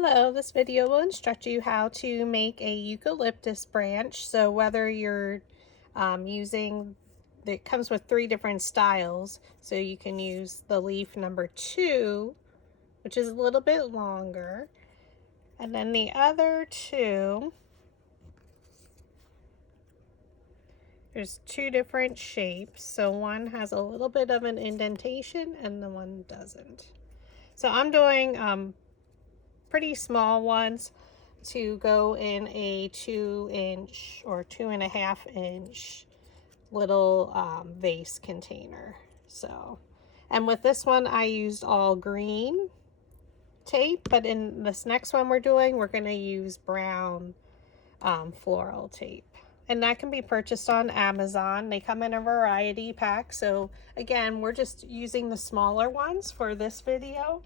Hello, this video will instruct you how to make a eucalyptus branch. So whether you're it comes with 3 different styles. So you can use the leaf number 2, which is a little bit longer. And then the other 2, there's 2 different shapes. So one has a little bit of an indentation and the one doesn't. So I'm doing pretty small ones to go in a 2-inch or 2.5-inch little vase container. So, and with this one I used all green tape, but in this next one we're going to use brown floral tape. And that can be purchased on Amazon. They come in a variety pack. So again, we're just using the smaller ones for this video.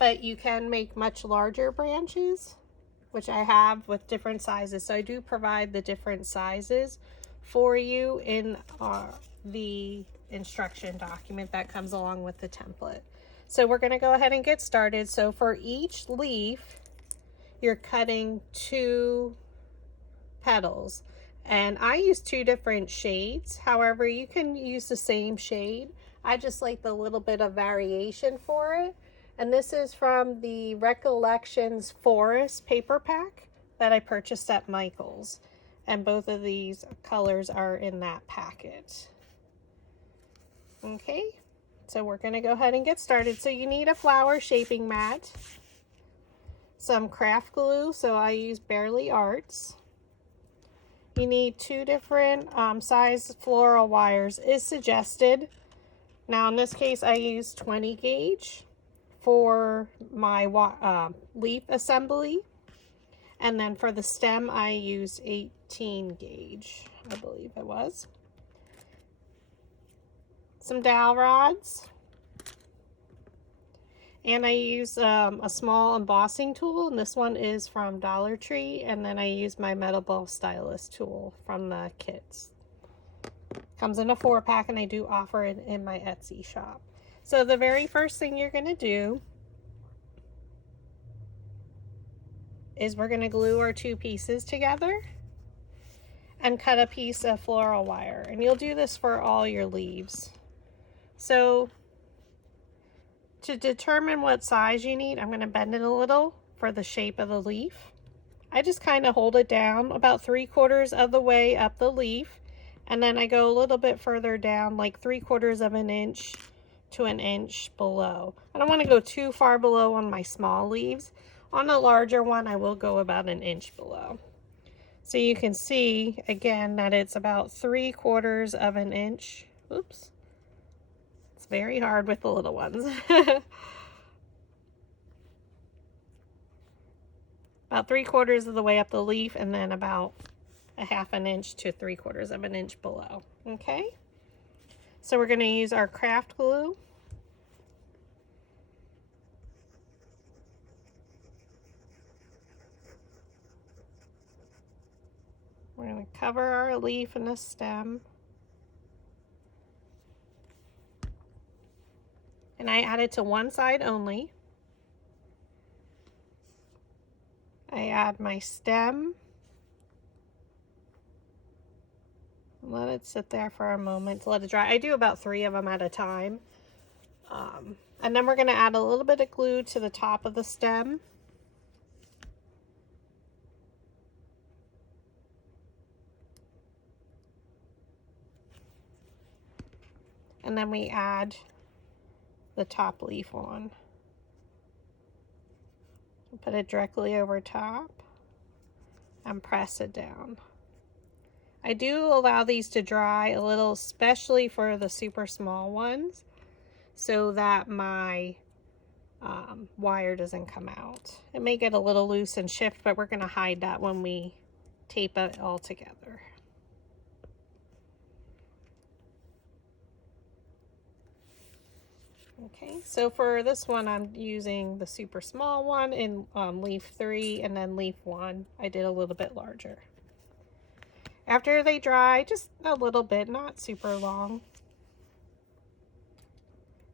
But you can make much larger branches, which I have with different sizes. So I do provide the different sizes for you in the instruction document that comes along with the template. So we're going to go ahead and get started. So for each leaf, you're cutting 2 petals. And I use 2 different shades. However, you can use the same shade. I just like the little bit of variation for it. And this is from the Recollections Forest paper pack that I purchased at Michael's. And both of these colors are in that packet. Okay, so we're going to go ahead and get started. So you need a flower shaping mat, some craft glue, so I use Bearly Arts. You need 2 different size floral wires is suggested. Now in this case I use 20 gauge. For my leaf assembly, and then for the stem I used 18 gauge, I believe it was. Some dowel rods, and I use a small embossing tool, and this one is from Dollar Tree, and then I use my metal ball stylus tool from the kits. Comes in a 4-pack, and I do offer it in my Etsy shop. So the very first thing you're going to do is we're going to glue our 2 pieces together and cut a piece of floral wire. And you'll do this for all your leaves. So to determine what size you need, I'm going to bend it a little for the shape of the leaf. I just kind of hold it down about 3/4 of the way up the leaf. And then I go a little bit further down, like 3/4 of an inch to an inch below. I don't want to go too far below on my small leaves. On a larger one, I will go about an inch below. So you can see again that it's about 3/4 of an inch. Oops. It's very hard with the little ones. About 3/4 of the way up the leaf, and then about a 1/2 inch to 3/4 of an inch below. Okay. So we're going to use our craft glue. We're going to cover our leaf and the stem. And I add it to one side only. I add my stem. Let it sit there for a moment to let it dry. I do about 3 of them at a time. And then we're going to add a little bit of glue to the top of the stem. And then we add the top leaf on. Put it directly over top and press it down. I do allow these to dry a little, especially for the super small ones, so that my wire doesn't come out. It may get a little loose and shift, but we're going to hide that when we tape it all together. Okay, so for this one I'm using the super small one in leaf 3, and then leaf 1 I did a little bit larger. After they dry, just a little bit, not super long,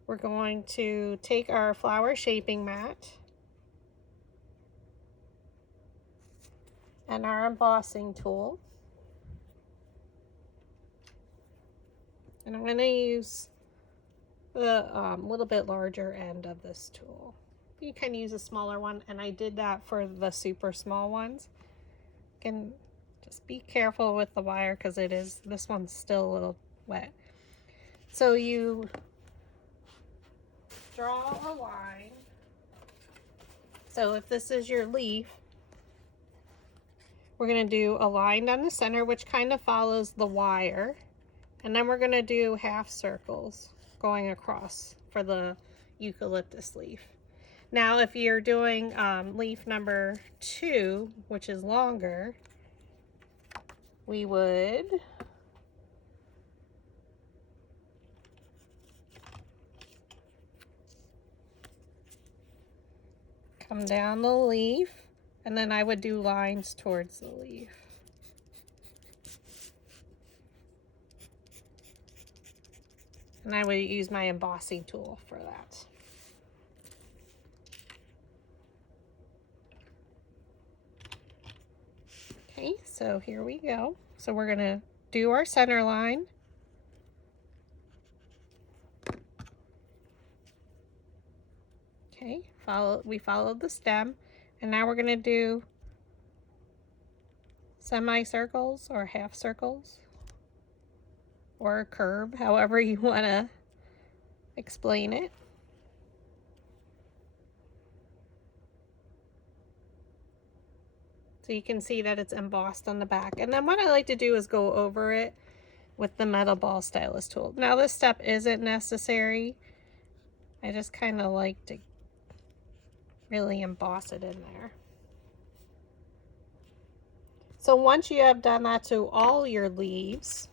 we're going to take our flower shaping mat and our embossing tool. And I'm going to use the little bit larger end of this tool. You can use a smaller one, and I did that for the super small ones. You can just be careful with the wire because this one's still a little wet. So you draw a line. So if this is your leaf, we're going to do a line down the center, which kind of follows the wire. And then we're going to do half circles going across for the eucalyptus leaf. Now, if you're doing leaf number 2, which is longer, we would come down the leaf, and then I would do lines towards the leaf. And I would use my embossing tool for that. Okay, so here we go. So we're gonna do our center line. Okay, we followed the stem, and now we're gonna do semicircles or half circles or a curve, however you wanna explain it. So you can see that it's embossed on the back. And then what I like to do is go over it with the metal ball stylus tool. Now this step isn't necessary. I just kind of like to really emboss it in there. So once you have done that to all your leaves,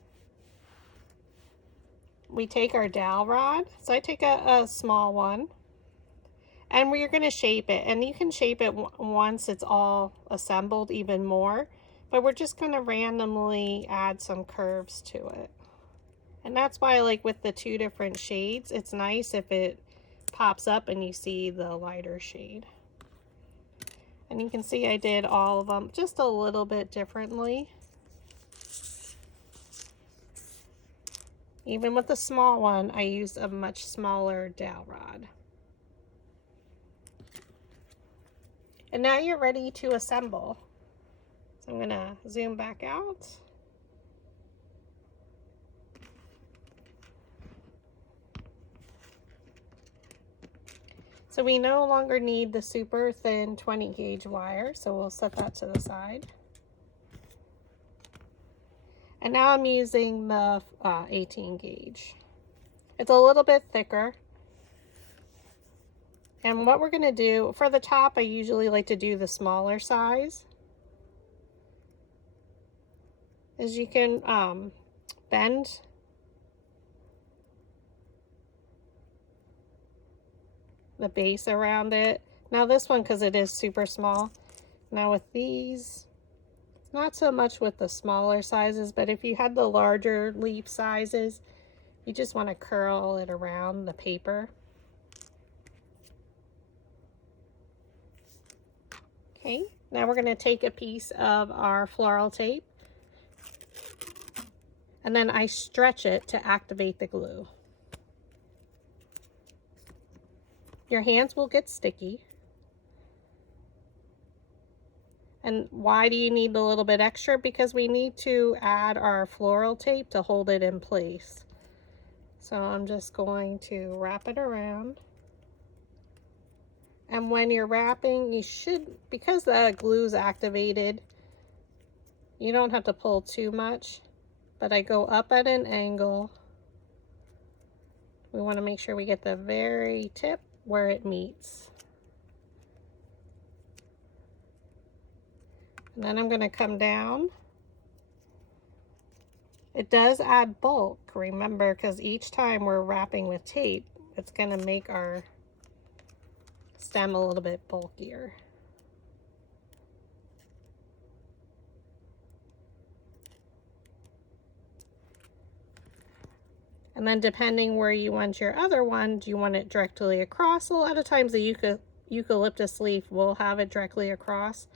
we take our dowel rod. So I take a small one, and we're going to shape it. And you can shape it once it's all assembled even more, but we're just going to randomly add some curves to it. And that's why, like with the 2 different shades, it's nice if it pops up and you see the lighter shade. And you can see I did all of them just a little bit differently. Even with the small one, I used a much smaller dowel rod. And now you're ready to assemble. So I'm gonna zoom back out. So we no longer need the super thin 20 gauge wire, so we'll set that to the side. And now I'm using the 18 gauge. It's a little bit thicker. And what we're going to do, for the top, I usually like to do the smaller size. Is you can bend the base around it. Now this one, because it is super small. Now with these, not so much with the smaller sizes, but if you had the larger leaf sizes, you just want to curl it around the paper. Okay, now we're going to take a piece of our floral tape, and then I stretch it to activate the glue. Your hands will get sticky. And why do you need a little bit extra? Because we need to add our floral tape to hold it in place. So I'm just going to wrap it around. And when you're wrapping, you should, because the glue's activated, you don't have to pull too much, but I go up at an angle. We want to make sure we get the very tip where it meets. And then I'm going to come down. It does add bulk, remember, because each time we're wrapping with tape, it's going to make our stem a little bit bulkier. And then depending where you want your other one, do you want it directly across? A lot of times the eucalyptus leaf will have it directly across,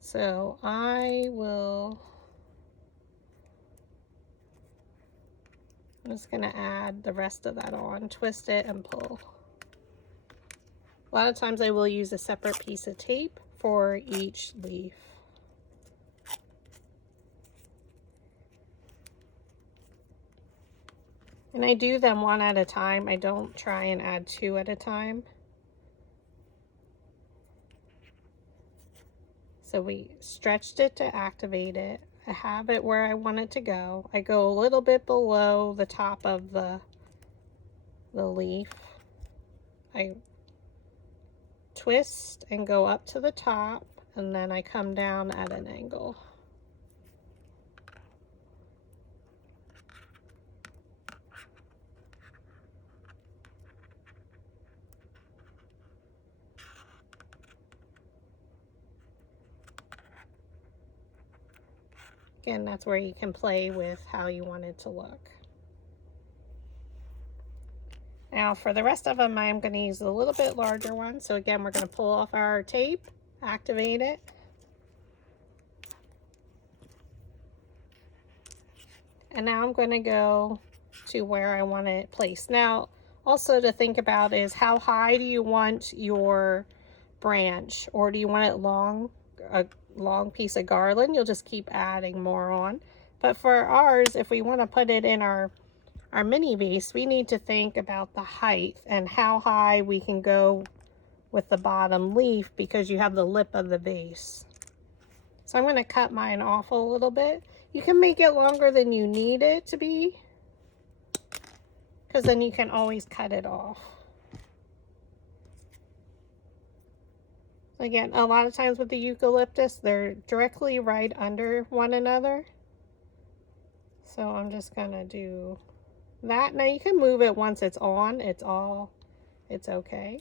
So I'm just gonna add the rest of that on, twist it and pull. A lot of times I will use a separate piece of tape for each leaf. And I do them one at a time. I don't try and add two at a time. So we stretched it to activate it. I have it where I want it to go. I go a little bit below the top of the leaf. I twist and go up to the top, and then I come down at an angle. Again, that's where you can play with how you want it to look. Now for the rest of them, I'm going to use a little bit larger one. So again, we're going to pull off our tape, activate it. And now I'm going to go to where I want it placed. Now, also to think about is how high do you want your branch, or do you want it long, a long piece of garland? You'll just keep adding more on. But for ours, if we want to put it in our mini vase, we need to think about the height and how high we can go with the bottom leaf, because you have the lip of the vase. So I'm going to cut mine off a little bit. You can make it longer than you need it to be, because then you can always cut it off. Again, a lot of times with the eucalyptus, they're directly right under one another. So I'm just going to do that. Now you can move it once it's on. It's okay.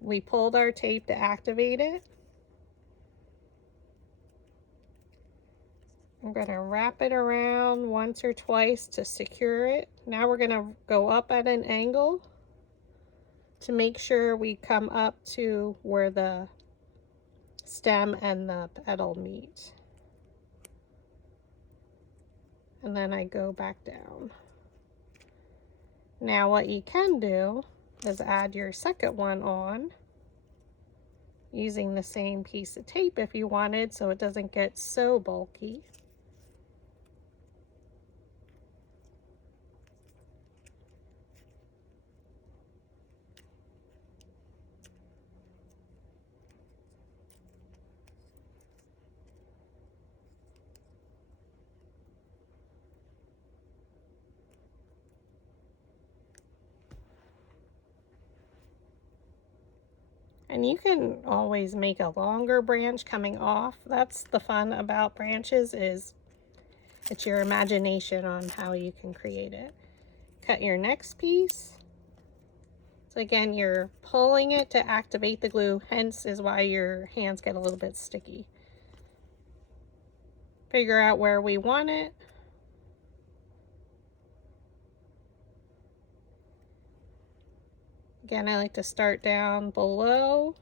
We pulled our tape to activate it. I'm going to wrap it around once or twice to secure it. Now we're going to go up at an angle to make sure we come up to where the stem and the petal meet. And then I go back down. Now what you can do is add your second one on using the same piece of tape if you wanted, so it doesn't get so bulky. And you can always make a longer branch coming off. That's the fun about branches, is it's your imagination on how you can create it. Cut your next piece. So again, you're pulling it to activate the glue, hence is why your hands get a little bit sticky. Figure out where we want it. Again, I like to start down below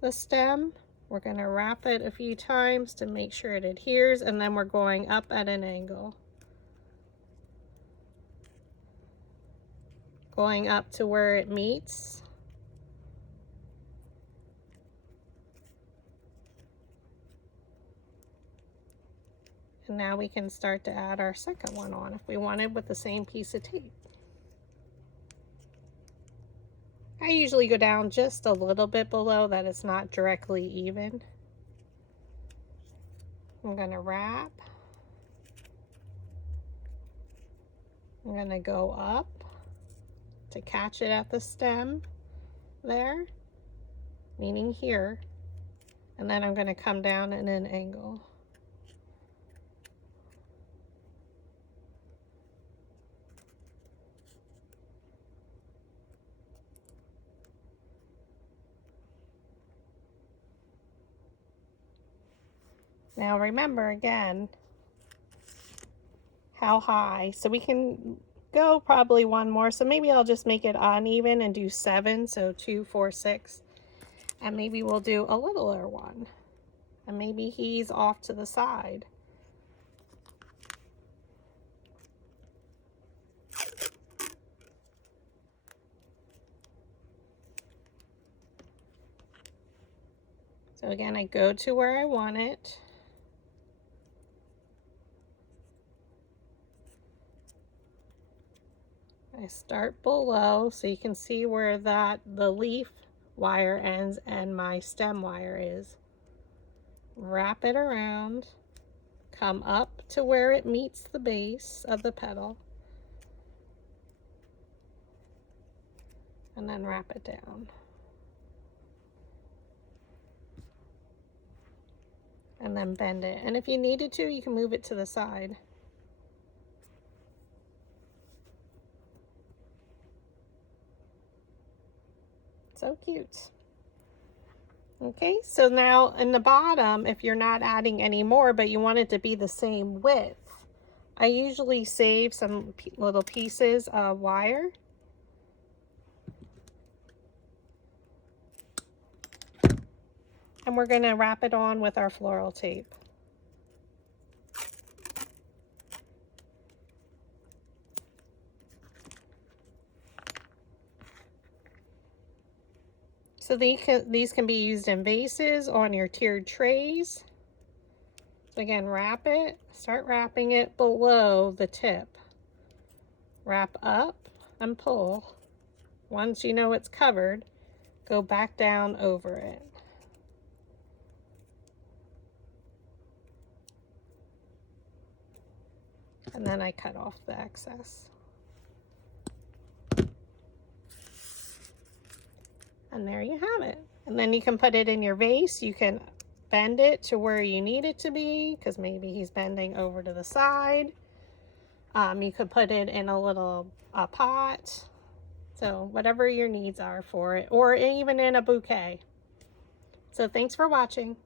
the stem. We're going to wrap it a few times to make sure it adheres, and then we're going up at an angle. Going up to where it meets. And now we can start to add our second one on if we wanted with the same piece of tape. I usually go down just a little bit below that it's not directly even. I'm going to wrap. I'm going to go up to catch it at the stem there, meaning here, and then I'm going to come down at an angle. Now remember again how high, so we can go probably one more, so maybe I'll just make it uneven and do 7, so 2, 4, 6. And maybe we'll do a littler one. And maybe he's off to the side. So again, I go to where I want it. I start below so you can see where the leaf wire ends and my stem wire is. Wrap it around, come up to where it meets the base of the petal, and then wrap it down. And then bend it. And if you needed to, you can move it to the side. So cute. Okay, so now in the bottom, if you're not adding any more, but you want it to be the same width, I usually save some little pieces of wire. And we're going to wrap it on with our floral tape. So these can be used in vases, on your tiered trays. So again, wrap it, start wrapping it below the tip. Wrap up and pull. Once you know it's covered, go back down over it. And then I cut off the excess. And there you have it. And then you can put it in your vase. You can bend it to where you need it to be, because maybe he's bending over to the side. You could put it in a little pot. So whatever your needs are for it, or even in a bouquet. So thanks for watching.